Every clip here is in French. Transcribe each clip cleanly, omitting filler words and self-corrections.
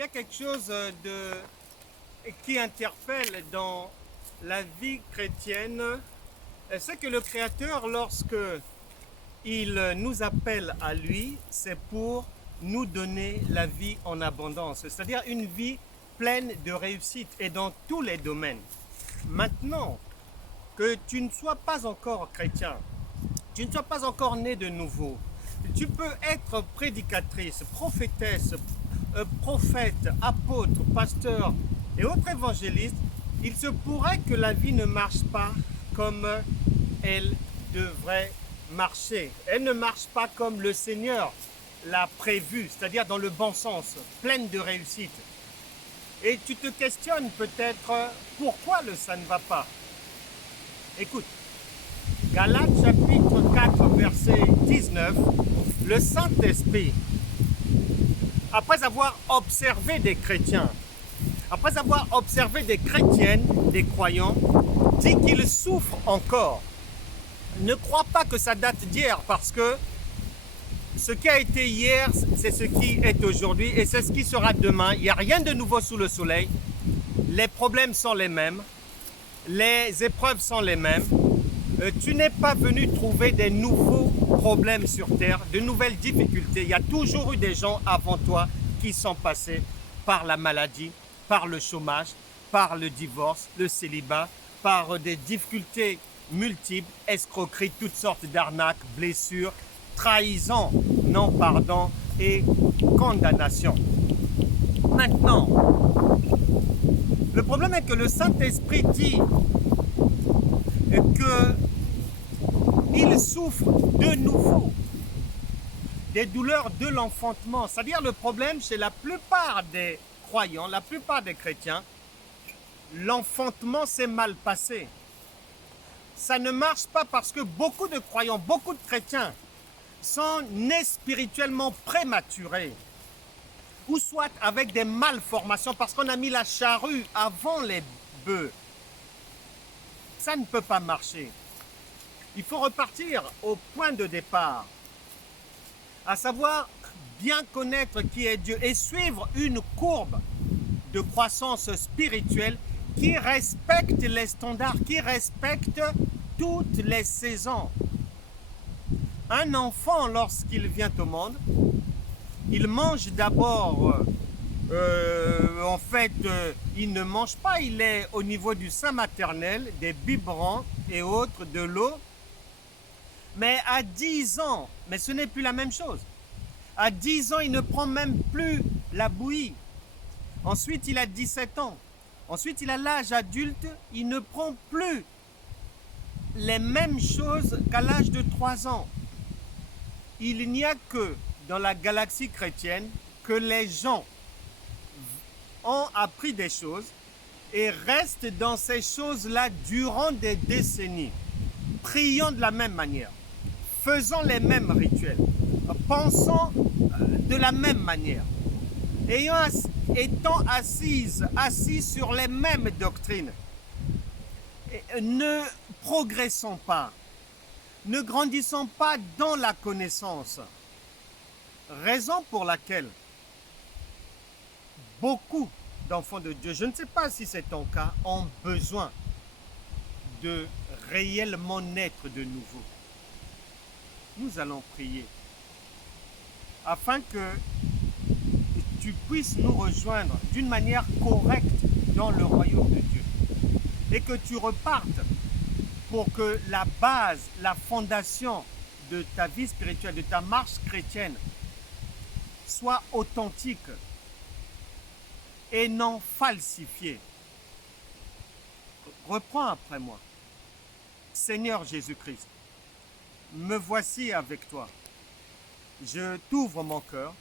y a quelque chose qui interpelle dans la vie chrétienne, c'est que le Créateur, lorsque il nous appelle à lui, c'est pour nous donner la vie en abondance, c'est-à-dire une vie pleine de réussite et dans tous les domaines. Maintenant, que tu ne sois pas encore chrétien, tu ne sois pas encore né de nouveau, tu peux être prédicatrice, prophétesse, prophète, apôtre, pasteur et autres évangélistes. Il se pourrait que la vie ne marche pas comme elle devrait marcher. Elle ne marche pas comme le Seigneur l'a prévu, c'est-à-dire dans le bon sens, pleine de réussite. Et tu te questionnes peut-être pourquoi ça ne va pas. Écoute, Galates chapitre 4 verset 19, le Saint-Esprit, après avoir observé des chrétiens, après avoir observé des chrétiennes, des croyants, dit qu'ils souffrent encore. Ne crois pas que ça date d'hier, parce que ce qui a été hier, c'est ce qui est aujourd'hui et c'est ce qui sera demain. Il n'y a rien de nouveau sous le soleil. Les problèmes sont les mêmes. Les épreuves sont les mêmes. Tu n'es pas venu trouver des nouveaux problèmes sur Terre, de nouvelles difficultés. Il y a toujours eu des gens avant toi qui sont passés par la maladie, par le chômage, par le divorce, le célibat, par des difficultés multiples, escroqueries, toutes sortes d'arnaques, blessures, trahison, non-pardon et condamnation. Maintenant, le problème est que le Saint-Esprit dit qu'il souffre de nouveau des douleurs de l'enfantement. C'est-à-dire le problème chez la plupart des croyants, la plupart des chrétiens, l'enfantement s'est mal passé. Ça ne marche pas parce que beaucoup de croyants, beaucoup de chrétiens sont nés spirituellement prématurés ou soit avec des malformations parce qu'on a mis la charrue avant les bœufs. Ça ne peut pas marcher. Il faut repartir au point de départ, à savoir bien connaître qui est Dieu et suivre une courbe de croissance spirituelle qui respecte les standards, qui respecte toutes les saisons. Un enfant, lorsqu'il vient au monde, il mange d'abord, il ne mange pas, il est au niveau du sein maternel, des biberons et autres, de l'eau. Mais à 10 ans, mais ce n'est plus la même chose. À 10 ans, il ne prend même plus la bouillie. Ensuite, il a 17 ans. Ensuite, il a l'âge adulte, il ne prend plus les mêmes choses qu'à l'âge de 3 ans. Il n'y a que dans la galaxie chrétienne que les gens ont appris des choses et restent dans ces choses-là durant des décennies. Prions de la même manière, faisons les mêmes rituels, pensons de la même manière, étant assis sur les mêmes doctrines. Ne progressons pas, ne grandissons pas dans la connaissance. Raison pour laquelle beaucoup d'enfants de Dieu, je ne sais pas si c'est ton cas, ont besoin de réellement naître de nouveau. Nous allons prier afin que tu puisses nous rejoindre d'une manière correcte dans le royaume de Dieu et que tu repartes pour que la base, la fondation de ta vie spirituelle, de ta marche chrétienne soit authentique et non falsifiée. Reprends après moi. Seigneur Jésus-Christ, me voici avec toi. Je t'ouvre mon cœur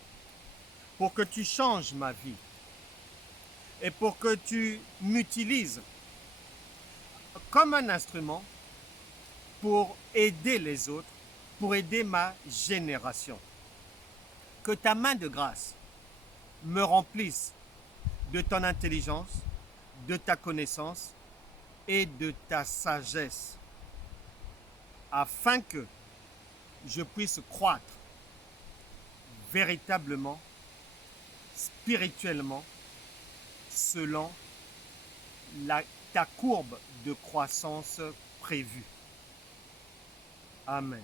pour que tu changes ma vie et pour que tu m'utilises comme un instrument pour aider les autres, pour aider ma génération. Que ta main de grâce me remplisse de ton intelligence, de ta connaissance et de ta sagesse, afin que je puisse croître véritablement spirituellement selon ta courbe de croissance prévue. Amen.